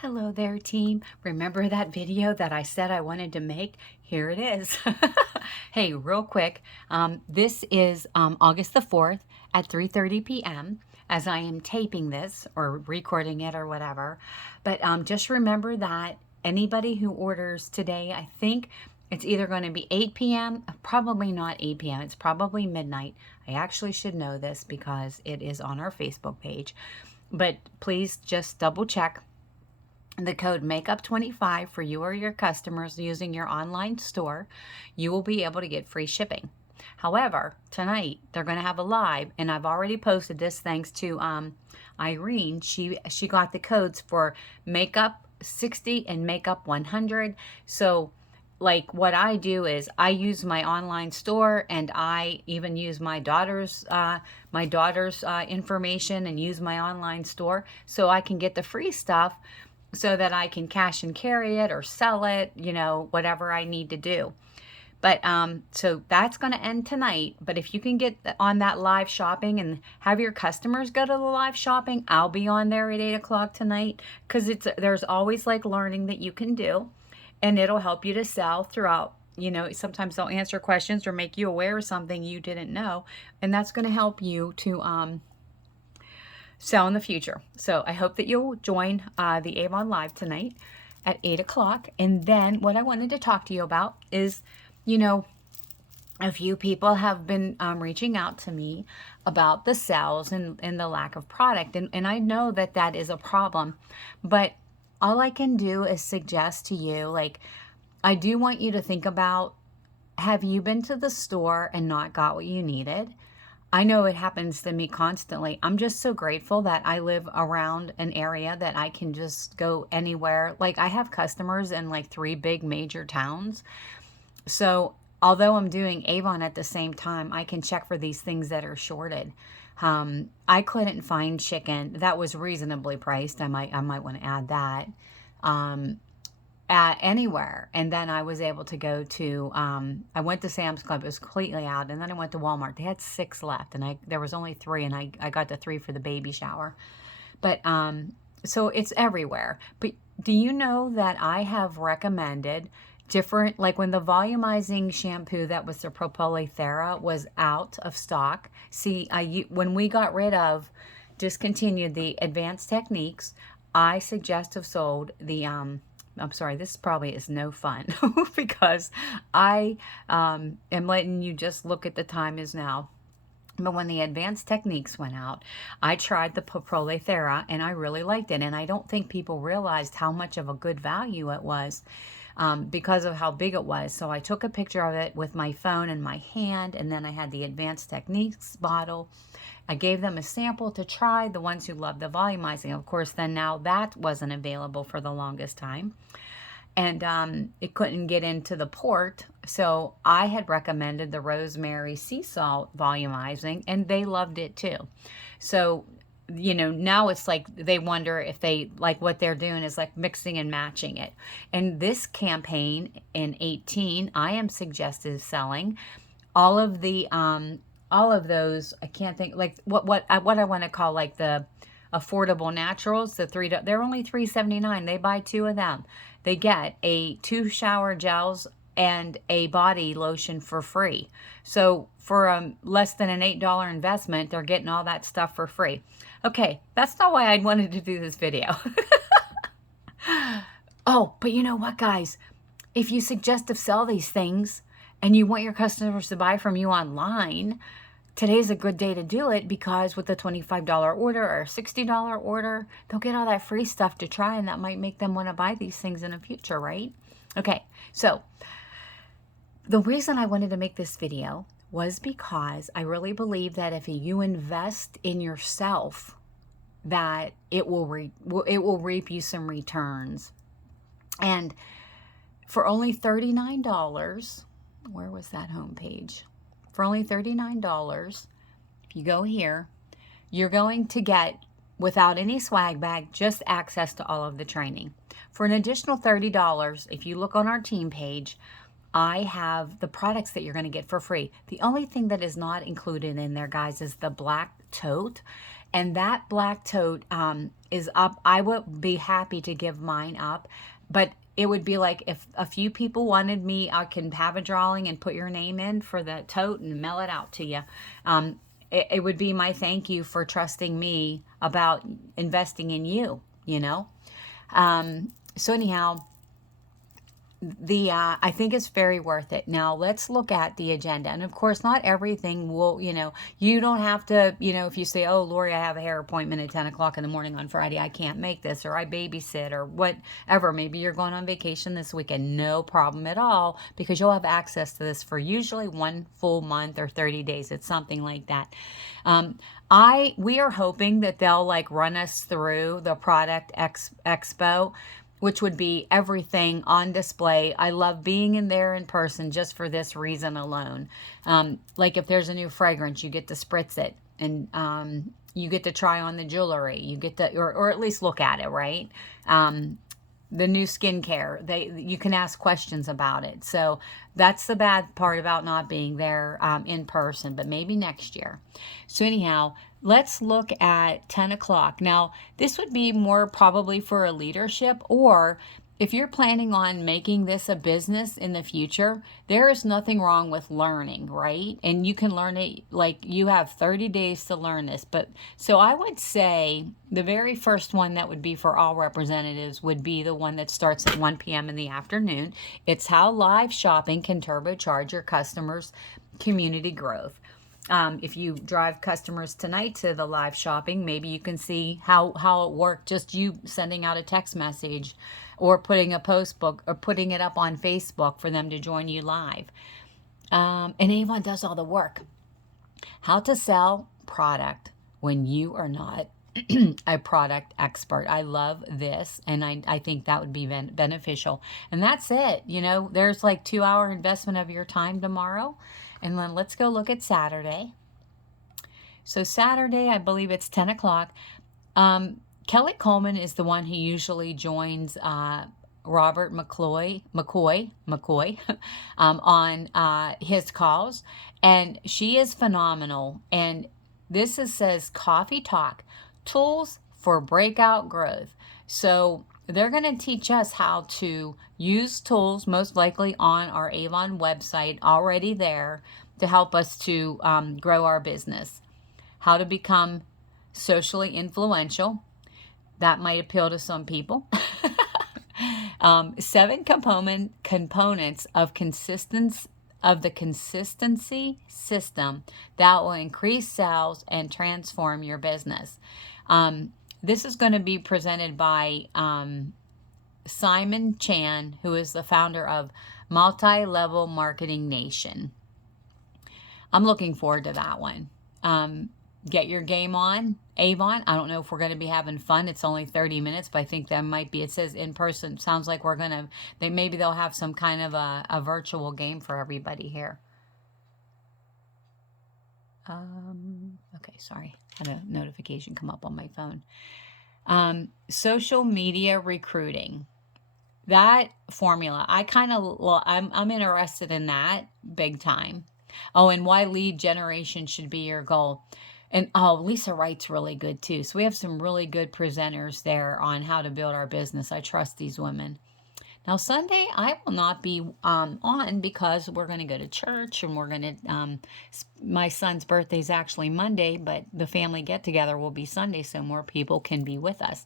Hello there, team. Remember that video that I said I wanted to make? Here it is. Hey, real quick, this is August the 4th at 3:30 p.m. as I am taping this or recording it or whatever. But just remember that anybody who orders today, I think it's either going to be 8 p.m., probably not 8 p.m., it's probably midnight. I actually should know this because it is on our Facebook page. But please just double check the code makeup25 for you or your customers using your online store. You will be able to get free shipping. However, tonight they're going to have a live, and I've already posted this thanks to Irene. She got the codes for makeup 60 and makeup 100. So like what I do is I use my online store, and I even use my daughter's information and use my online store so I can get the free stuff so that I can cash and carry it or sell it, whatever I need to do. But so that's going to end tonight. But if you can get on that live shopping and have your customers go to the live shopping, I'll be on there at 8 o'clock tonight, because there's always like learning that you can do, and it'll help you to sell throughout. Sometimes they'll answer questions or make you aware of something you didn't know, and that's going to help you to sell in the future. So I hope that you'll join the Avon Live tonight at 8 o'clock. And then what I wanted to talk to you about is, a few people have been reaching out to me about the sales and the lack of product. And I know that that is a problem. But all I can do is suggest to you, like, I do want you to think about, have you been to the store and not got what you needed? I know it happens to me constantly. I'm just so grateful that I live around an area that I can just go anywhere. Like, I have customers in like 3 big major towns. So although I'm doing Avon at the same time, I can check for these things that are shorted. I couldn't find chicken that was reasonably priced. I might want to add that. At anywhere. And then I was able to go to I went to Sam's Club. It was completely out. And then I went to Walmart. They had 6 left, and there was only 3, and I got the 3 for the baby shower. But so it's everywhere. But do you know that I have recommended different, like when the volumizing shampoo that was the Propolis Thera was out of stock. See, when we got rid of, discontinued the advanced techniques, I suggest have sold the I'm sorry, this probably is no fun because I am letting you just look at the time is now. But when the advanced techniques went out, I tried the Propolis Thera, and I really liked it. And I don't think people realized how much of a good value it was because of how big it was. So I took a picture of it with my phone in my hand, and then I had the advanced techniques bottle. I gave them a sample to try, the ones who loved the volumizing. Of course, then now that wasn't available for the longest time. And it couldn't get into the port. So I had recommended the rosemary sea salt volumizing, and they loved it too. So, now it's like they wonder if they, like, what they're doing is like mixing and matching it. And this campaign in 18, I am suggestive selling all of those, I can't think, like what I want to call like the affordable naturals, they're only $3.79. They buy 2 of them. They get 2 shower gels and a body lotion for free. So for less than an $8 investment, they're getting all that stuff for free. Okay, that's not why I wanted to do this video. Oh, but you know what, guys? If you suggestive sell these things and you want your customers to buy from you online, today's a good day to do it, because with a $25 order or a $60 order, they'll get all that free stuff to try, and that might make them want to buy these things in the future, right? Okay, so the reason I wanted to make this video was because I really believe that if you invest in yourself, that it will reap you some returns. And for only $39, where was that homepage? For only $39, if you go here, you're going to get, without any swag bag, just access to all of the training. For an additional $30, if you look on our team page, I have the products that you're going to get for free. The only thing that is not included in there, guys, is the black tote. And that black tote is up. I would be happy to give mine up, but it would be like if a few people wanted me, I can have a drawing and put your name in for the tote and mail it out to you. It would be my thank you for trusting me about investing in you, you know? So anyhow, the I think it's very worth it. Now let's look at the agenda, and of course, not everything will. You don't have to. If you say, "Oh, Lori, I have a hair appointment at 10 o'clock in the morning on Friday. I can't make this," or "I babysit," or whatever. Maybe you're going on vacation this weekend. No problem at all, because you'll have access to this for usually one full month or 30 days. It's something like that. We are hoping that they'll like run us through the product expo, which would be everything on display. I love being in there in person just for this reason alone. Like if there's a new fragrance, you get to spritz it, and you get to try on the jewelry. You get to, or at least look at it, right? The new skincare, you can ask questions about it. So that's the bad part about not being there in person, but maybe next year. So anyhow, let's look at 10 o'clock. Now, this would be more probably for a leadership, or if you're planning on making this a business in the future, there is nothing wrong with learning, right? And you can learn it, like you have 30 days to learn this. But so I would say the very first one that would be for all representatives would be the one that starts at 1 p.m. in the afternoon. It's how live shopping can turbocharge your customers' community growth. If you drive customers tonight to the live shopping, maybe you can see how it worked, just you sending out a text message or putting a post book or putting it up on Facebook for them to join you live. And Avon does all the work. How to sell product when you are not a product expert. I love this, and I think that would be beneficial. And that's it. There's like 2-hour investment of your time tomorrow. And then let's go look at Saturday. So Saturday, I believe it's 10 o'clock. Kelly Coleman is the one who usually joins Robert McCoy on his calls. And she is phenomenal. And this says Coffee Talk, Tools for Breakout Growth. So they're going to teach us how to use tools, most likely on our Avon website, already there, to help us to grow our business. How to become socially influential. That might appeal to some people. 7 components of the consistency system that will increase sales and transform your business. This is going to be presented by Simon Chan, who is the founder of Multi-Level Marketing Nation. I'm looking forward to that one. Get your game on, Avon. I don't know if we're going to be having fun. It's only 30 minutes, but I think that might be, it says in person. Sounds like maybe they'll have some kind of a virtual game for everybody here. Okay, sorry. Had a notification come up on my phone. Social media recruiting. That formula, I'm interested in that big time. Oh, and why lead generation should be your goal. And Lisa Wright's really good too. So we have some really good presenters there on how to build our business. I trust these women. Now, Sunday, I will not be on because we're going to go to church, and we're going to, my son's birthday is actually Monday, but the family get-together will be Sunday, so more people can be with us.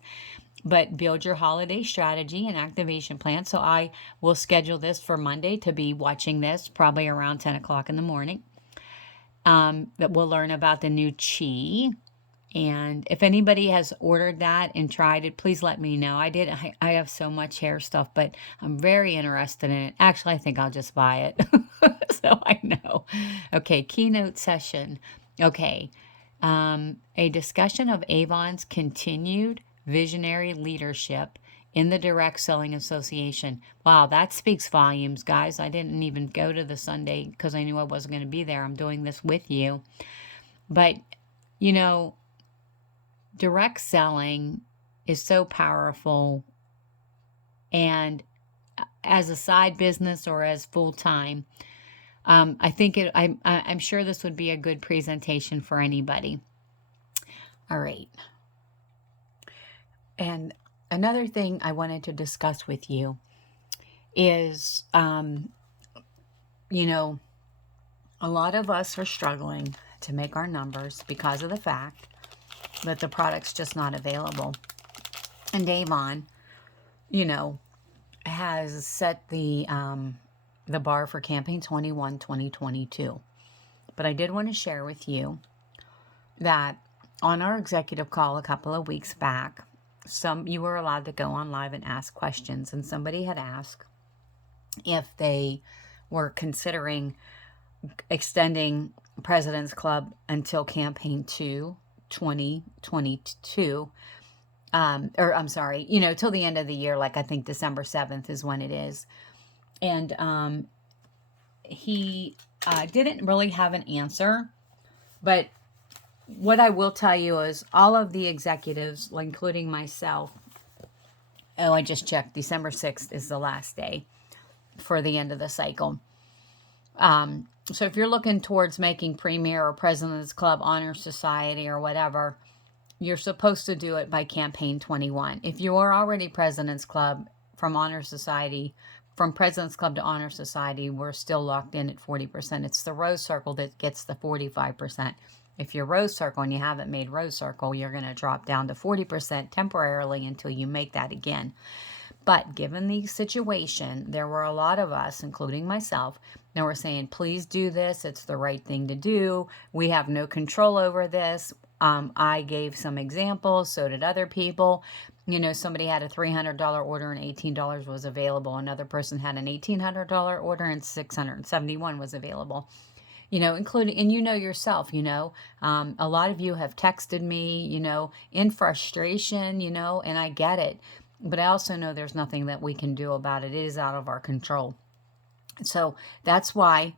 But build your holiday strategy and activation plan. So I will schedule this for Monday to be watching this probably around 10 o'clock in the morning. That we'll learn about the new Chi. And if anybody has ordered that and tried it, please let me know. I have so much hair stuff, but I'm very interested in it. Actually, I think I'll just buy it. So I know. Okay, keynote session. Okay. A discussion of Avon's continued visionary leadership in the Direct Selling Association. Wow, that speaks volumes, guys. I didn't even go to the Sunday because I knew I wasn't going to be there. I'm doing this with you. But, direct selling is so powerful, and as a side business or as full-time, I'm sure this would be a good presentation for anybody. All right. And another thing I wanted to discuss with you is, you know, a lot of us are struggling to make our numbers because of the fact that the product's just not available. And Avon, you know, has set the bar for campaign 21 2022. But I did want to share with you that on our executive call a couple of weeks back, you were allowed to go on live and ask questions, and somebody had asked if they were considering extending President's Club until campaign 2 2022, or I'm sorry, till the end of the year, like I think December 7th is when it is. And he didn't really have an answer, but what I will tell you is all of the executives, including myself, I just checked, December 6th is the last day for the end of the cycle. So if you're looking towards making Premier or President's Club, Honor Society, or whatever, you're supposed to do it by campaign 21. If you are already President's Club from Honor Society, from President's Club to Honor Society, we're still locked in at 40%. It's the Rose Circle that gets the 45%. If you're Rose Circle and you haven't made Rose Circle, you're going to drop down to 40% temporarily until you make that again. But given the situation, there were a lot of us, including myself, that were saying, please do this. It's the right thing to do. We have no control over this. I gave some examples. So did other people. Somebody had a $300 order and $18 was available. Another person had an $1,800 order and $671 was available. Including, and yourself, a lot of you have texted me, in frustration, and I get it. But I also know there's nothing that we can do about it. It is out of our control. So that's why,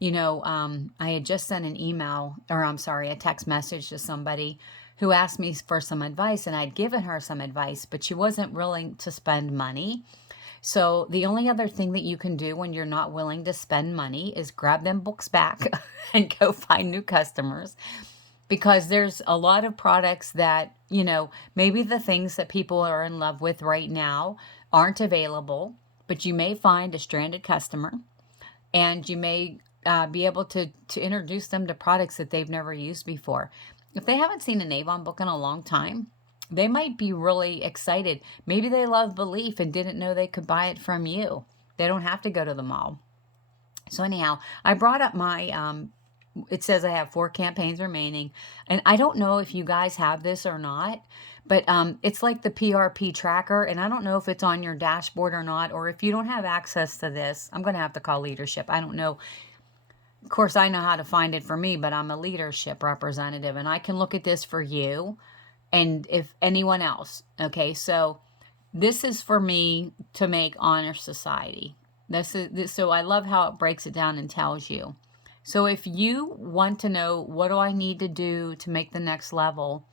I had just sent an email, or a text message to somebody who asked me for some advice, and I'd given her some advice, but she wasn't willing to spend money. So the only other thing that you can do when you're not willing to spend money is grab them books back and go find new customers. Because there's a lot of products that, maybe the things that people are in love with right now aren't available, but you may find a stranded customer and you may be able to introduce them to products that they've never used before. If they haven't seen an Avon book in a long time, they might be really excited. Maybe they love Belief and didn't know they could buy it from you. They don't have to go to the mall. So anyhow, I brought up my, it says I have 4 campaigns remaining. And I don't know if you guys have this or not, but it's like the PRP tracker. And I don't know if it's on your dashboard or not, or if you don't have access to this, I'm going to have to call leadership. I don't know. Of course, I know how to find it for me, but I'm a leadership representative and I can look at this for you and if anyone else. Okay, so this is for me to make Honor Society. So I love how it breaks it down and tells you. So if you want to know what do I need to do to make the next level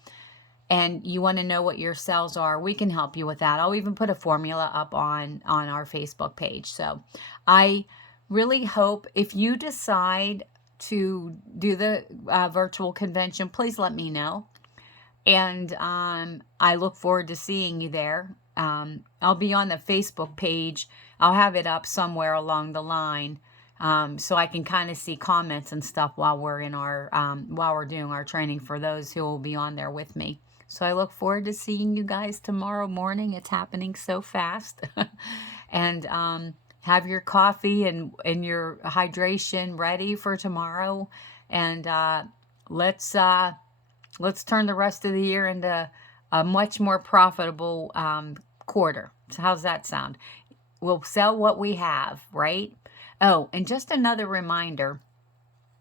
and you want to know what your cells are, we can help you with that. I'll even put a formula up on our Facebook page. So I really hope if you decide to do the virtual convention, please let me know. And I look forward to seeing you there. I'll be on the Facebook page. I'll have it up somewhere along the line. So I can kind of see comments and stuff while we're in our while we're doing our training for those who will be on there with me. So I look forward to seeing you guys tomorrow morning. It's happening so fast. And have your coffee and your hydration ready for tomorrow. And let's turn the rest of the year into a much more profitable quarter. So how's that sound? We'll sell what we have, right? Oh, and just another reminder,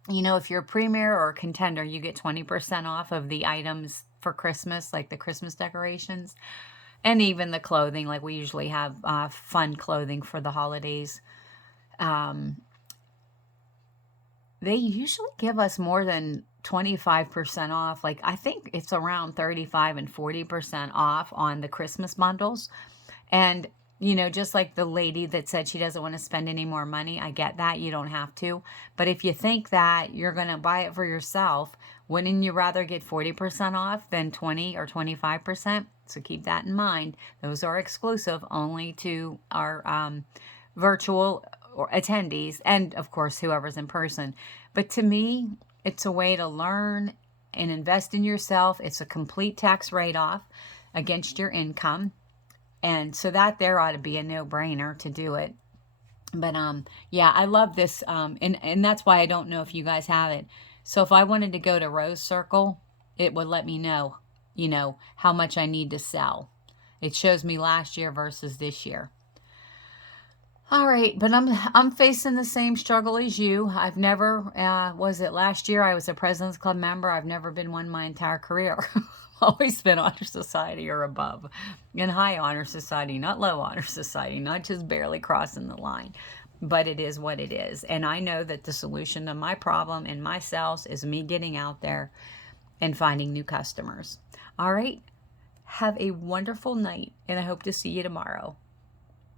if you're a Premier or a Contender, you get 20% off of the items for Christmas, like the Christmas decorations, and even the clothing. Like we usually have fun clothing for the holidays. They usually give us more than 25% off. Like I think it's around 35 and 40% off on the Christmas bundles. And just like the lady that said she doesn't want to spend any more money, I get that. You don't have to. But if you think that you're going to buy it for yourself, Wouldn't you rather get 40% off than 20 or 25%? So keep that in mind. Those are exclusive only to our virtual or attendees, and of course whoever's in person. But to me, it's a way to learn and invest in yourself. It's a complete tax write-off against your income, and so that there ought to be a no-brainer to do it. But yeah, I love this, and that's why I don't know if you guys have it. So if I wanted to go to Rose Circle, it would let me know, you know, how much I need to sell. It shows me last year versus this year. All right, but I'm facing the same struggle as you. I've never, was it last year I was a President's Club member? I've never been one my entire career. Always been Honor Society or above. And high Honor Society, not low Honor Society, not just barely crossing the line. But it is what it is. And I know that the solution to my problem and my sales is me getting out there and finding new customers. All right, have a wonderful night, and I hope to see you tomorrow.